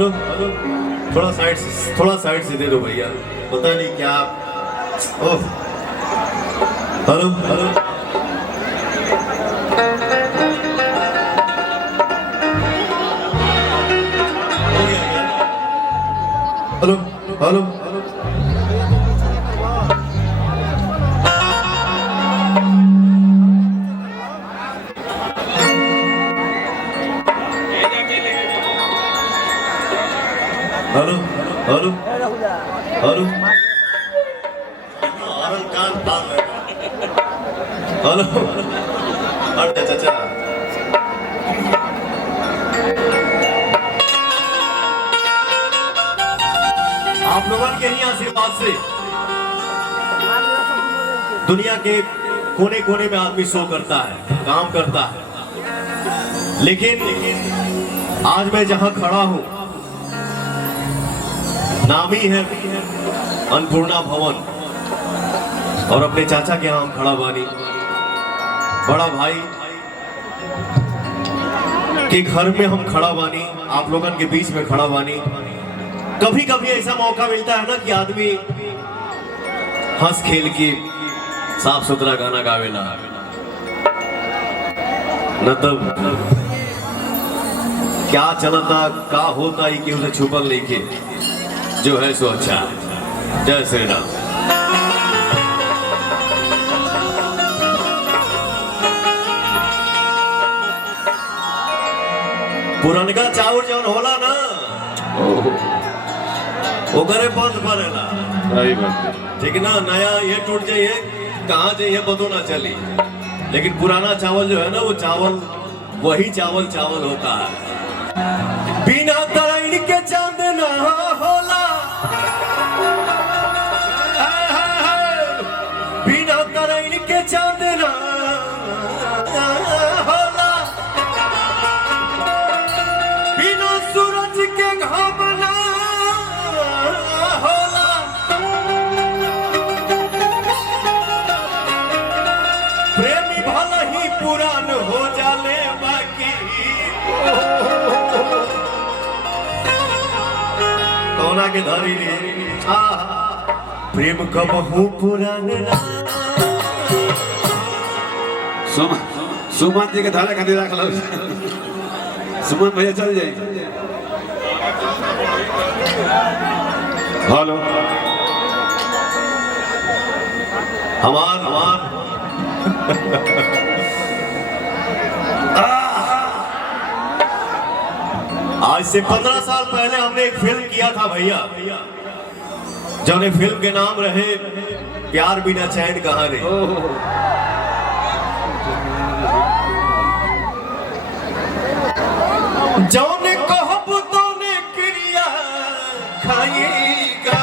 Hello hello, थोड़ा side से दे दो भैया, पता नहीं क्या। Oh hello hello, hello hello, hello hello hello, hello अरे चाचा, आप लोगों के ही आशीर्वाद से दुनिया के कोने कोने में आदमी शो करता है, काम करता है, लेकिन आज मैं जहां खड़ा हूं नाम ही है अन्नपूर्णा भवन, और अपने चाचा के यहाँ हम खड़ा बानी, बड़ा भाई के घर में हम खड़ा बानी, आप लोगों के बीच में खड़ा बानी। कभी कभी ऐसा मौका मिलता है ना कि आदमी हंस खेल के साफ सुथरा गाना गावेला, न तब क्या चलता का होता ही कि उसे छुपल लेके जो है सो अच्छा। जय श्री राम। पुरनका चाउर जौन होला ना ओकरे बंद पड़ेला, ठीक ना, नया ये टूट जाइए कहाँ जाइए पतो ना चली, लेकिन पुराना चावल जो है ना वो चावल वही चावल होता है। बिना तराइन के चांद ना होला, बिना तराइन के चांद ना होला, बिना सूरज के घाम ना होला, प्रेमी भला ही पुरान हो जाले बाकी कौना के धरी रे प्रेम कबहू पुरान ना। सुमन जी के धारा खातिर रख लो, सुमन भैया चल जाए। हेलो हमार आज से 15 साल पहले हमने एक फिल्म किया था भैया, जौने फिल्म के नाम रहे प्यार बिना चैन कहाँ रे। जौने कहब तोने क्रिया खाएगा,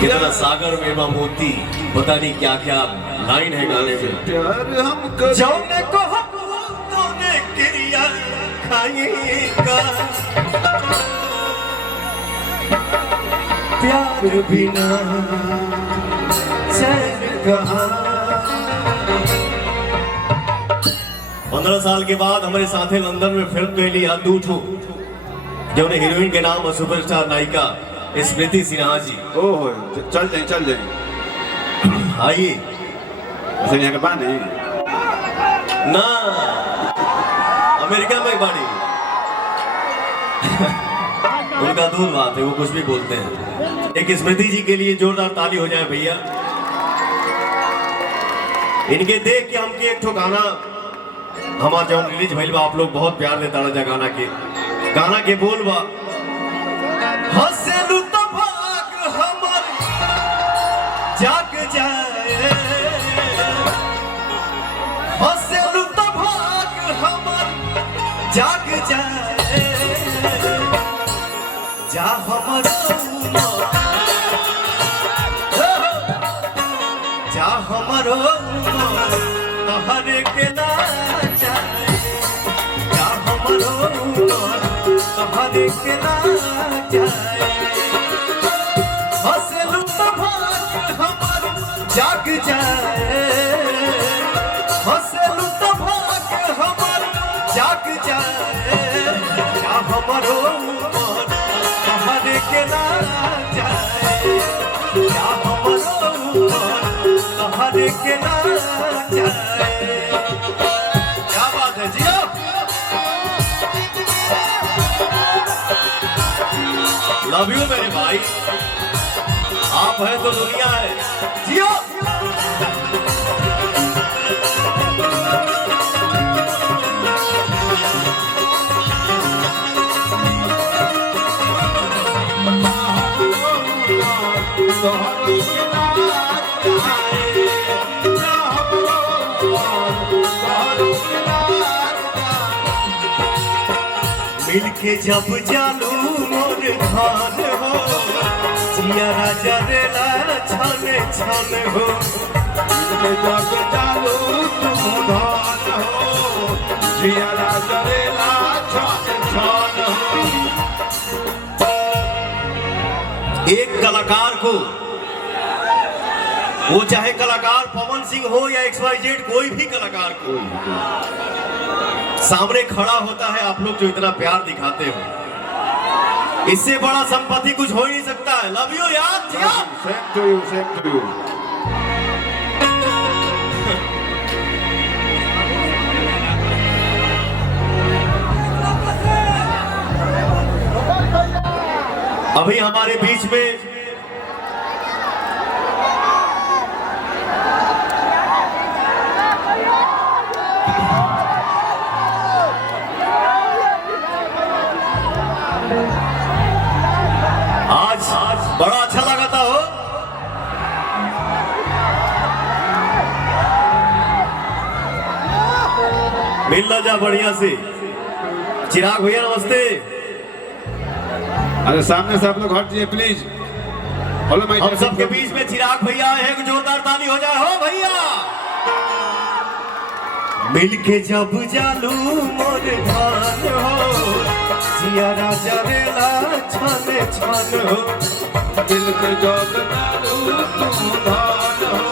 कितना सागर में मोती, पता नहीं क्या क्या लाइन है गाने में। प्यार हम जौने कहब तोने क्रिया खाएगा, प्यार बिना चैन कहाँ। 15 साल के बाद हमारे साथे लंदन में फिल्म कैली अंदूठो, जो हीरोइन के नाम है सुपरस्टार नायिका स्मृति सिन्हा जी। ओह चल जाए आइए यहाँ के बानी ना, अमेरिका में बाड़ी उनका दूर बात है, वो कुछ भी बोलते हैं। एक स्मृति जी के लिए जोरदार ताली हो जाए भैया। इनके देख के हमके एक ठो गाना हमारा जौन रिलीज भइल बा, आप लोग बहुत प्यार देता रहा गाना के बोल बा, हंसेलू तो भाग हमर जाग जाए, हंसेलू तो भाग हमर जाग जाए, जा हमर जा हमरो तहरे के ना जाए, जा हमरो तहरे के ना जाए, हंसलू तो भाग हमर जाग जाए, हंसलू तो भाग हमर लव यू मेरे भाई, आप हैं तो दुनिया है, जियो। मिलके जब जालू मोर धान हो, जिया राजा रेला छाने छान हो। मिलके जब जालू तुम धान हो, जिया राजा रेला छाने छान हो। एक कलाकार को, वो चाहे कलाकार पवन सिंह हो या XYZ, कोई भी कलाकार को सामने खड़ा होता है, आप लोग जो इतना प्यार दिखाते हो, इससे बड़ा संपत्ति कुछ हो ही नहीं सकता है। लव यू यार, same to you, same to you. अभी हमारे बीच में आज बड़ा अच्छा लगा था हो। मिल ना जा बढ़िया से। चिराग भैया नमस्ते। अरे सामने से आप लोग हट जाइए प्लीज। हेलो माइक, हम सबके बीच में चिराग भैया है, एक जोरदार ताली हो जाए हो भैया। मिलके जब जालू मोर धान हो, जिया राजा रेला छाने छान हो। मिलके जब जालू तुम धान हो,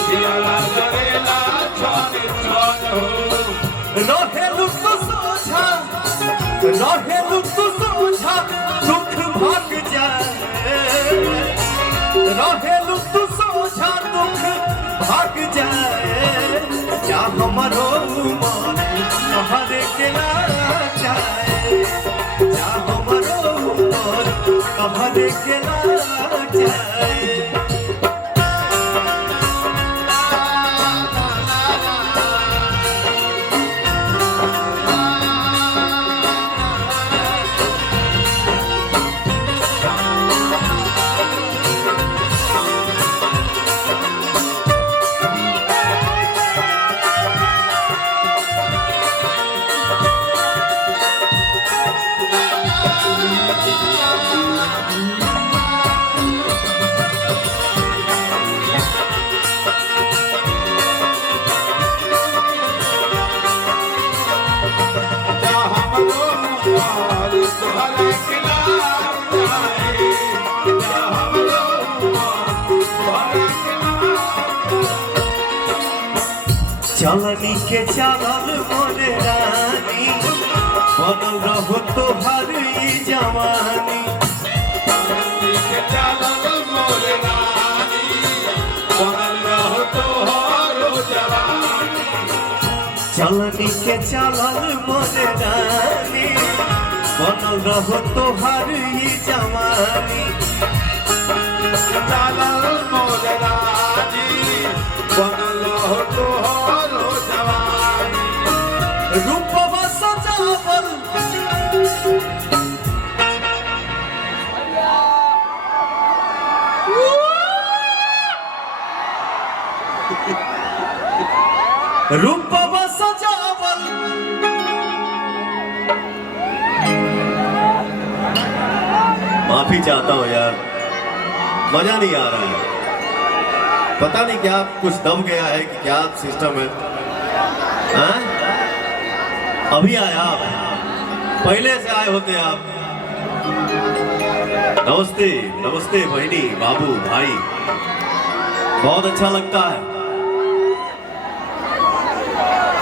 जिया राजा रेला छाने छान हो। रहेलु तू सोझा, रहेलु तू सोझा, दुख भाग जाए। रहेलु तू सोझा, दुख भाग जाए। क्या हमारो मन हरे के ना जाए, क्या हमारो मन हरे के ना जाए। चलनी के चलल मोरे रानी, बनल रहो तोहर ई जवानी। चलनी के चलल मोरे रानी, बनल रहो तोहर जवानी। चलनी के चलल मोरे रानी, बनल रहो तोहर ई जवानी। चलल मोरे रानी, बनल रहो तोहर जवानी। रूपवा सजावल रूपवा सजावल माफी चाहता हूं यार, मजा नहीं आ रहा है। पता नहीं क्या कुछ दब गया है कि क्या सिस्टम है। हाँ? अभी आए आप, पहले से आए होते आप। नमस्ते नमस्ते बहनी, बाबू, भाई, बहुत अच्छा लगता है।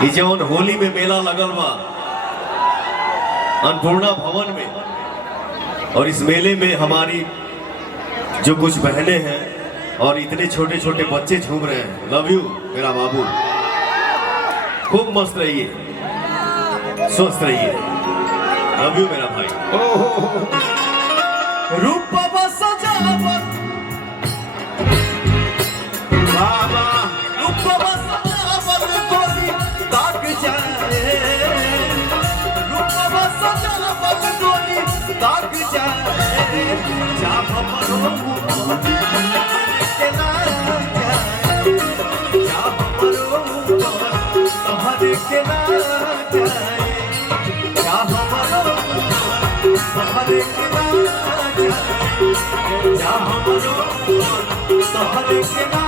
ये जौन होली में मेला लगल बा अन्नपूर्णा भवन में, और इस मेले में हमारी जो कुछ बहनें हैं और इतने छोटे छोटे बच्चे झूम रहे हैं। लव यू मेरा बाबू, खूब मस्त रहिए, स्वस्थ रहिए। लव यू मेरा भाई। रूपवा सजावल बाबा रूपवा सजावल गोरी दाग जाए रूपवा सजावल गोरी दाग जाए जा हमरो के ना जाए जा हमरो तोहरे के ना जाए जा हमरो तोहरे के ना जाए जा हमरो तोहरे के ना